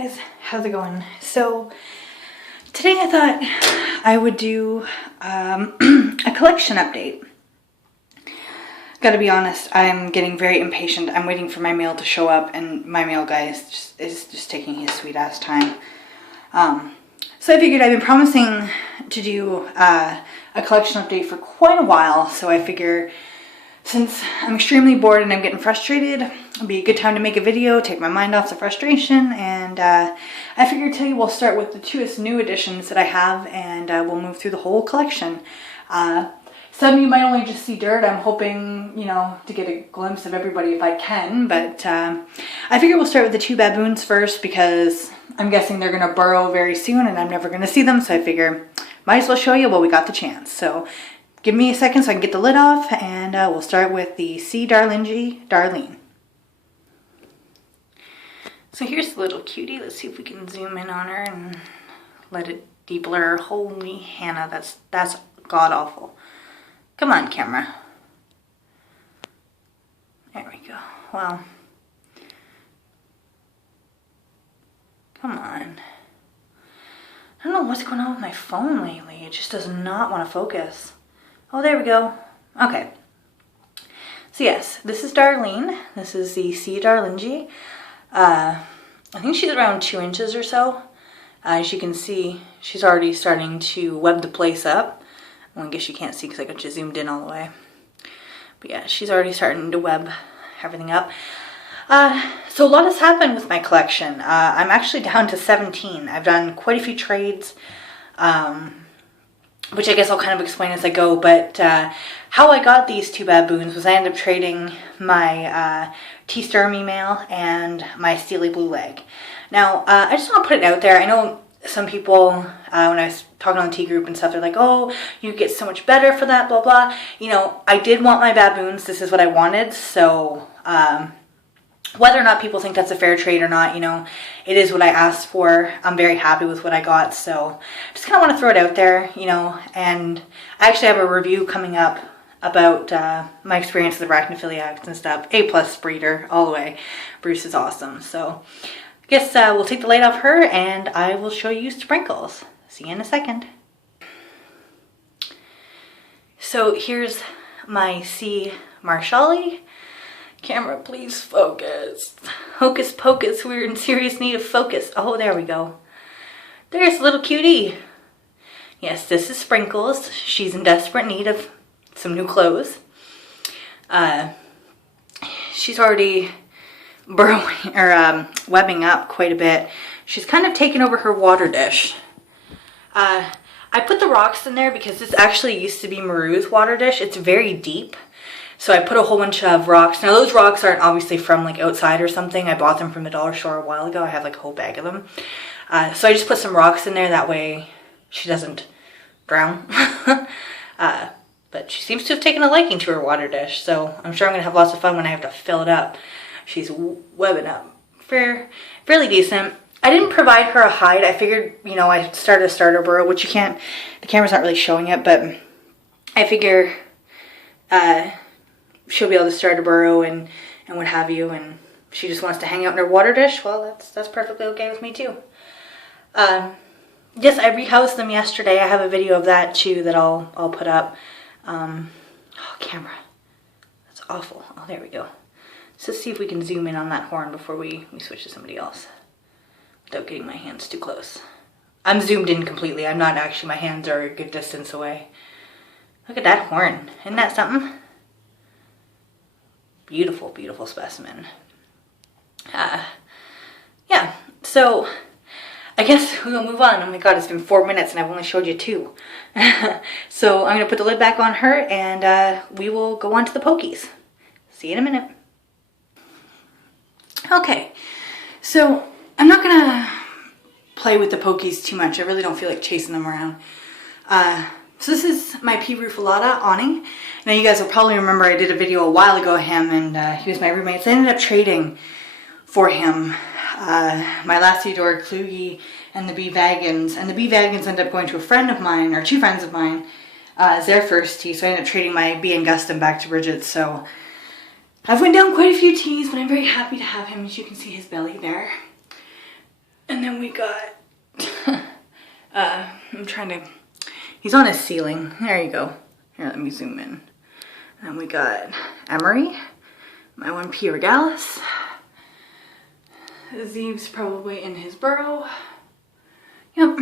guys, how's it going? So today I thought I would do a collection update. Gotta be honest, I'm getting very impatient. I'm waiting for my mail to show up, and my mail guy is just taking his sweet ass time. So I figured I've been promising to do a collection update for quite a while, so I figure since I'm extremely bored and I'm getting frustrated, it'll be a good time to make a video, take my mind off the frustration, and I figured today we'll start with the two new additions that I have, and we'll move through the whole collection. Some of you might only just see dirt. I'm hoping, you know, to get a glimpse of everybody if I can, but I figure we'll start with the two baboons first because I'm guessing they're going to burrow very soon and I'm never going to see them, so I figure might as well show you while we got the chance. So give me a second so I can get the lid off, and we'll start with the C. Darlene. So here's the little cutie. Let's see if we can zoom in on her and let it de-blur. Holy Hannah, that's god-awful. Come on, camera. There we go. Well, come on. I don't know what's going on with my phone lately. It just does not want to focus. Oh, there we go. Okay. So yes, this is Darlene. This is the C. Darlene. I think she's around 2 inches or so. As you can see, she's already starting to web the place up. Well, I guess you can't see because I got you zoomed in all the way. But yeah, she's already starting to web everything up. So a lot has happened with my collection. I'm actually down to 17. I've done quite a few trades, which I guess I'll kind of explain as I go. But how I got these two baboons was I ended up trading my T. Sturmy male and my Steely Blue Leg. Now, I just want to put it out there. I know some people, when I was talking on the T group and stuff, they're like, oh, you get so much better for that, blah, blah. You know, I did want my baboons. This is what I wanted. So, whether or not people think that's a fair trade or not, you know, it is what I asked for. I'm very happy with what I got. So, just kind of want to throw it out there, you know. And I actually have a review coming up about my experience with arachnophiliacs and stuff. A+ breeder all the way. Bruce is awesome. So, I guess we'll take the light off her and I will show you Sprinkles. See you in a second. So here's my C. Marshallie. Camera, please focus. Hocus pocus, we're in serious need of focus. Oh, there we go. There's little cutie. Yes, this is Sprinkles. She's in desperate need of some new clothes. She's already burrowing or webbing up quite a bit. She's kind of taken over her water dish. I put the rocks in there because this actually used to be Maru's water dish. It's very deep. So I put a whole bunch of rocks. Now those rocks aren't obviously from like outside or something. I bought them from the dollar store a while ago. I have like a whole bag of them. So I just put some rocks in there. That way she doesn't drown. But she seems to have taken a liking to her water dish. So I'm sure I'm going to have lots of fun when I have to fill it up. She's webbing up fairly decent. I didn't provide her a hide. I figured, you know, I started a starter burrow, which you can't, the camera's not really showing it, but I figure she'll be able to start a burrow and what have you, and she just wants to hang out in her water dish. Well, that's perfectly okay with me too. Yes, I rehoused them yesterday. I have a video of that too that I'll put up. Oh, camera. That's awful. Oh, there we go. So let's see if we can zoom in on that horn before we switch to somebody else without getting my hands too close. I'm zoomed in completely. I'm not actually, my hands are a good distance away. Look at that horn. Isn't that something? Beautiful, beautiful specimen. Yeah, so I guess we'll move on. Oh my god, it's been 4 minutes and I've only showed you 2. So I'm going to put the lid back on her and we will go on to the pokies. See you in a minute. Okay, so I'm not going to play with the pokies too much. I really don't feel like chasing them around. So this is my P. rufilata awning. Now you guys will probably remember I did a video a while ago of him, and he was my roommate. So I ended up trading for him my Lassie-Dor Kluge and the B. Vagans. And the B. Vagans ended up going to a friend of mine, or 2 friends of mine, as their first tea. So I ended up trading my B. Angustum back to Bridget. So I've went down quite a few teas, but I'm very happy to have him. As you can see his belly there. And And then we got, I'm trying to, he's on his ceiling. There you go. Here, let me zoom in. And we got Emery, my one P. regalis. Zeeb's probably in his burrow. Yep.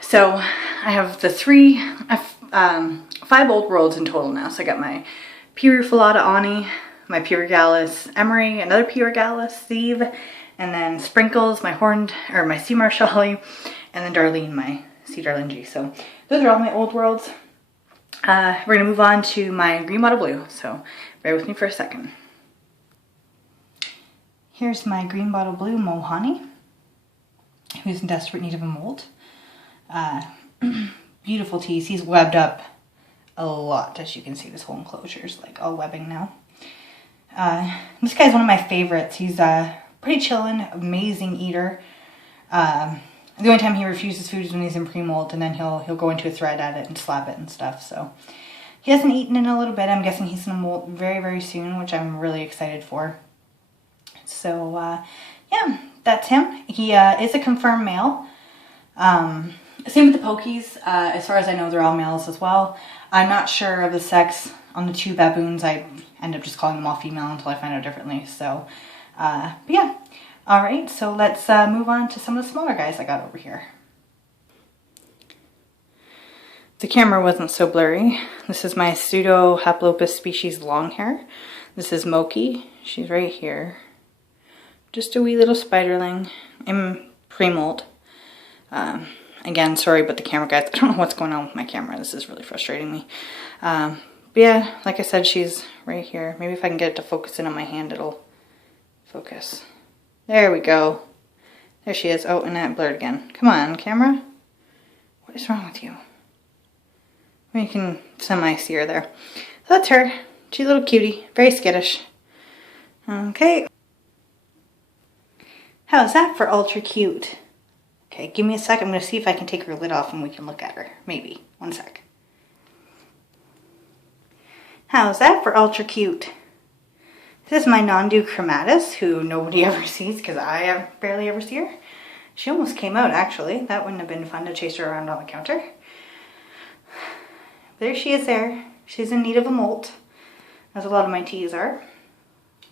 So I have the 5 old worlds in total now. So I got my P. rufilata Ani, my P. regalis Emery, another P. regalis Zeeb, and then Sprinkles, my horned, or my sea marshallie, and then Darlene, my sea darlingie. So those are all my old worlds. We're gonna move on to my green bottle blue. So bear with me for a second. Here's my green bottle blue Mohani, who's in desperate need of a molt. Beautiful teas. He's webbed up a lot, as you can see. This whole enclosure is like all webbing now. This guy's one of my favorites. He's pretty chillin', amazing eater. The only time he refuses food is when he's in pre-molt, and then he'll go into a thread at it and slap it and stuff. So he hasn't eaten in a little bit. I'm guessing he's gonna molt very, very soon, which I'm really excited for. So yeah, that's him. He is a confirmed male. Same with the pokies. As far as I know, they're all males as well. I'm not sure of the sex on the 2 baboons. I end up just calling them all female until I find out differently. So, but yeah. All right, so let's move on to some of the smaller guys I got over here. The camera wasn't so blurry. This is my pseudo-haplopus species longhair. This is Mokey. She's right here. Just a wee little spiderling. I'm pre-molt. Again, sorry about the camera, guys. I don't know what's going on with my camera. This is really frustrating me. But yeah, like I said, she's right here. Maybe if I can get it to focus in on my hand, it'll focus. There we go. There she is. Oh, and that blurred again. Come on, camera. What is wrong with you? Well, you can semi-see her there. So that's her. She's a little cutie. Very skittish. Okay. How's that for ultra cute? Okay, give me a sec. I'm going to see if I can take her lid off and we can look at her. Maybe. One sec. How's that for ultra cute? This is my Nom Du Coueur, who nobody ever sees because I barely ever see her. She almost came out, actually. That wouldn't have been fun to chase her around on the counter. There she is there. She's in need of a molt, as a lot of my teas are.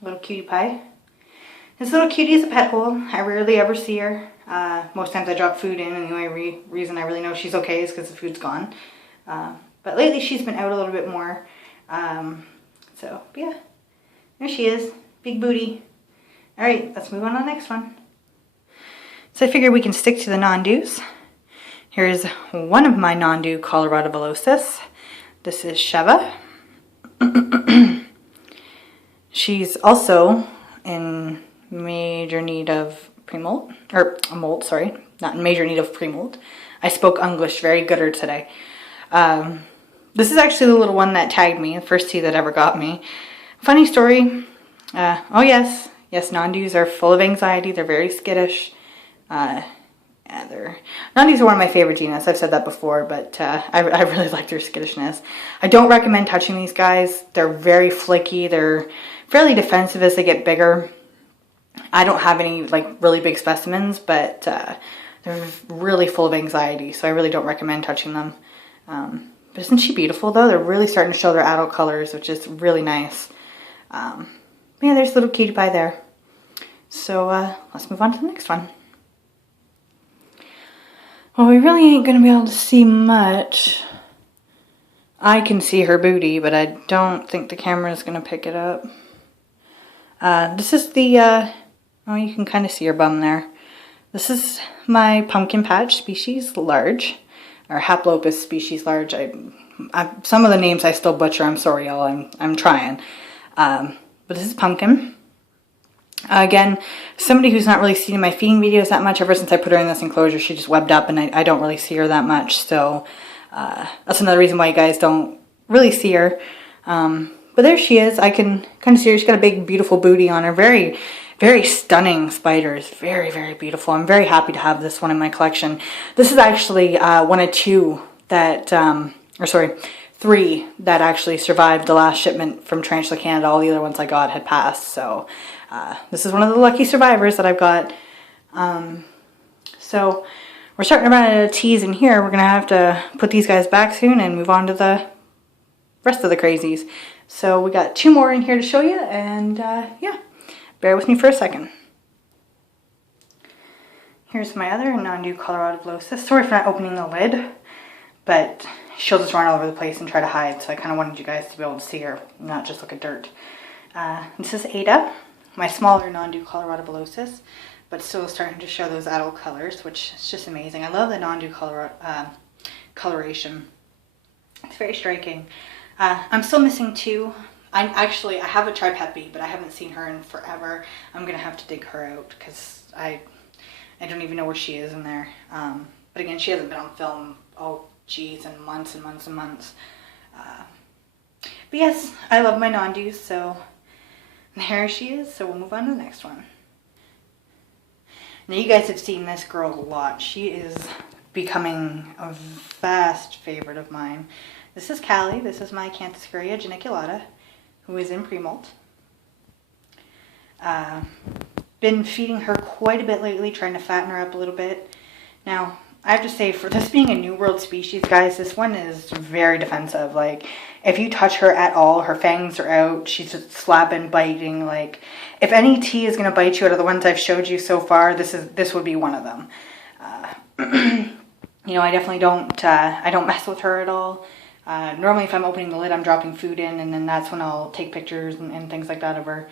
Little cutie pie. This little cutie is a pet hole. I rarely ever see her. Most times I drop food in, and the only reason I really know she's okay is because the food's gone. But lately she's been out a little bit more. So, yeah. There she is. Big booty. Alright, let's move on to the next one. So I figure we can stick to the non-dus. Here's one of my non-du Colorado Villosus. This is Sheva. She's also in major need of pre-molt, or molt, sorry, not in major need of pre-molt. I spoke English very gooder today. This is actually the little one that tagged me, the first tea that ever got me. Funny story. Oh yes, non-dus are full of anxiety. They're very skittish. Non-dus are one of my favorite genus. I've said that before, but I really like their skittishness. I don't recommend touching these guys. They're very flaky. They're fairly defensive as they get bigger. I don't have any like really big specimens, but they're really full of anxiety, so I really don't recommend touching them. But isn't she beautiful though? They're really starting to show their adult colors, which is really nice. Yeah, there's a little cutie pie there. So let's move on to the next one. Well, we really ain't going to be able to see much. I can see her booty, but I don't think the camera is going to pick it up. This is the, oh, you can kind of see her bum there. This is my pumpkin patch species large, or haplopus species large. Some of the names I still butcher. I'm sorry, y'all. I'm trying. But this is pumpkin. Again, somebody who's not really seen my feeding videos that much. Ever since I put her in this enclosure, she just webbed up, and I don't really see her that much. So that's another reason why you guys don't really see her. But there she is. I can kind of see her. She's got a big, beautiful booty on her. Very, very stunning spiders. Very, very beautiful. I'm very happy to have this one in my collection. This is actually one of two that, three that actually survived the last shipment from Tarantula Canada. All the other ones I got had passed. So this is one of the lucky survivors that I've got So we're starting to run out of teas in here. We're going to have to put these guys back soon and move on to the rest of the crazies. So we got 2 more in here to show you, and yeah, bear with me for a second. Here's my other Nom Du Coueur Villosus. Sorry for not opening the lid, but she'll just run all over the place and try to hide, so I kind of wanted you guys to be able to see her, not just look at dirt. This is Ada, my smaller Nom Du Coueur Villosus, but still starting to show those adult colors, which is just amazing. I love the Nom Du Coueur coloration. It's very striking. I'm still missing 2. I have a tripet, but I haven't seen her in forever. I'm gonna have to dig her out because I don't even know where she is in there. But again, she hasn't been on film, oh geez, in months and months and months. But yes, I love my non-dus, so there she is. So we'll move on to the next one. Now you guys have seen this girl a lot. She is becoming a vast favorite of mine. This is Callie. This is my Cantiscaria geniculata, who is in pre-molt. Been feeding her quite a bit lately, trying to fatten her up a little bit. Now, I have to say, for this being a New World species, guys, this one is very defensive. Like, if you touch her at all, her fangs are out. She's just slapping, biting. Like, if any tea is going to bite you out of the ones I've showed you so far, this would be one of them. You know, I definitely don't mess with her at all. Normally, if I'm opening the lid, I'm dropping food in, and then that's when I'll take pictures and things like that of her.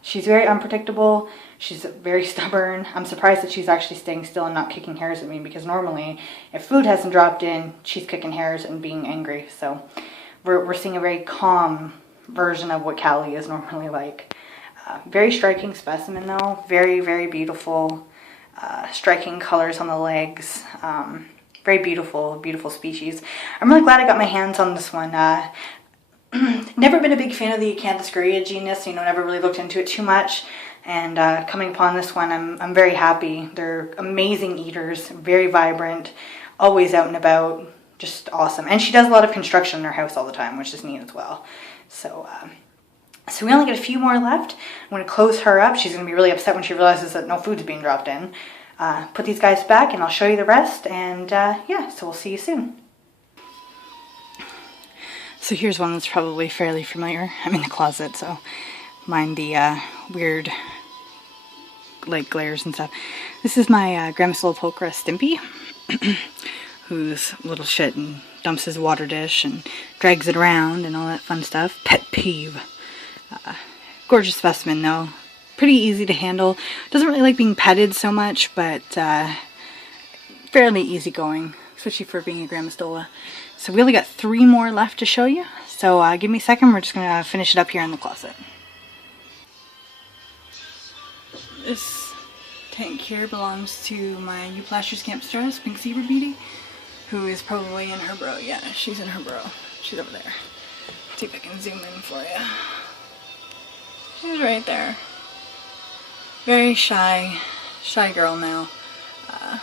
She's very unpredictable. She's very stubborn. I'm surprised that she's actually staying still and not kicking hairs at me, because normally, if food hasn't dropped in, she's kicking hairs and being angry. So we're seeing a very calm version of what Callie is normally like. Very striking specimen though. Very, very beautiful. Striking colors on the legs. Very beautiful, beautiful species. I'm really glad I got my hands on this one. Never been a big fan of the Cantiscaria genus, you know, never really looked into it too much. And coming upon this one, I'm very happy. They're amazing eaters, very vibrant, always out and about, just awesome. And she does a lot of construction in her house all the time, which is neat as well. So we only got a few more left. I'm going to close her up. She's going to be really upset when she realizes that no food's being dropped in. Put these guys back and I'll show you the rest, and yeah, so we'll see you soon. So here's one that's probably fairly familiar. I'm in the closet, so mind the weird like glares and stuff. This is my Grammosolopulchra Stimpy, who's a little shit and dumps his water dish and drags it around and all that fun stuff. Pet peeve. Gorgeous specimen though. Pretty easy to handle. Doesn't really like being petted so much, but fairly easygoing, especially for being a Grammostola. So we only got 3 more left to show you. So give me a second. We're just going to finish it up here in the closet. This tank here belongs to my Euplastris campstratus pink zebra beauty, who is probably in her burrow. Yeah, she's in her burrow. She's over there. See if I can zoom in for you. She's right there. Very shy girl now. I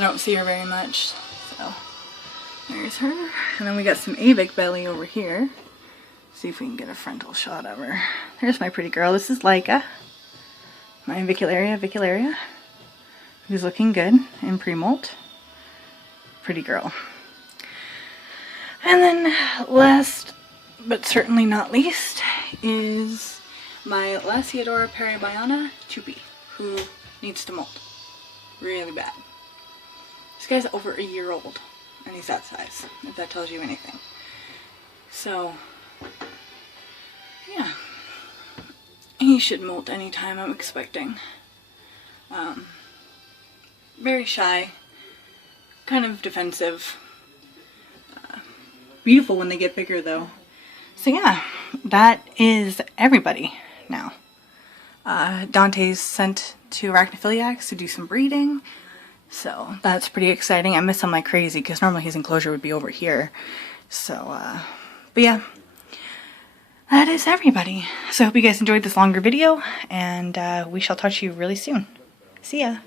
don't see her very much, so there's her. And then we got some Avic belly over here. See if we can get a frontal shot of her. There's my pretty girl. This is Laika, my Vicularia, who's looking good in pre-molt. Pretty girl. And then last, but certainly not least, is my Lasiodora peribiana 2B, who needs to molt really bad. This guy's over a year old, and he's that size, if that tells you anything. So, yeah, he should molt anytime, I'm expecting. Very shy, kind of defensive. Beautiful when they get bigger though. So yeah, that is everybody now. Dante's sent to Arachnophiliacs to do some breeding, so that's pretty exciting. I miss him like crazy because normally his enclosure would be over here. So, but yeah, that is everybody. So I hope you guys enjoyed this longer video, and we shall talk to you really soon. See ya!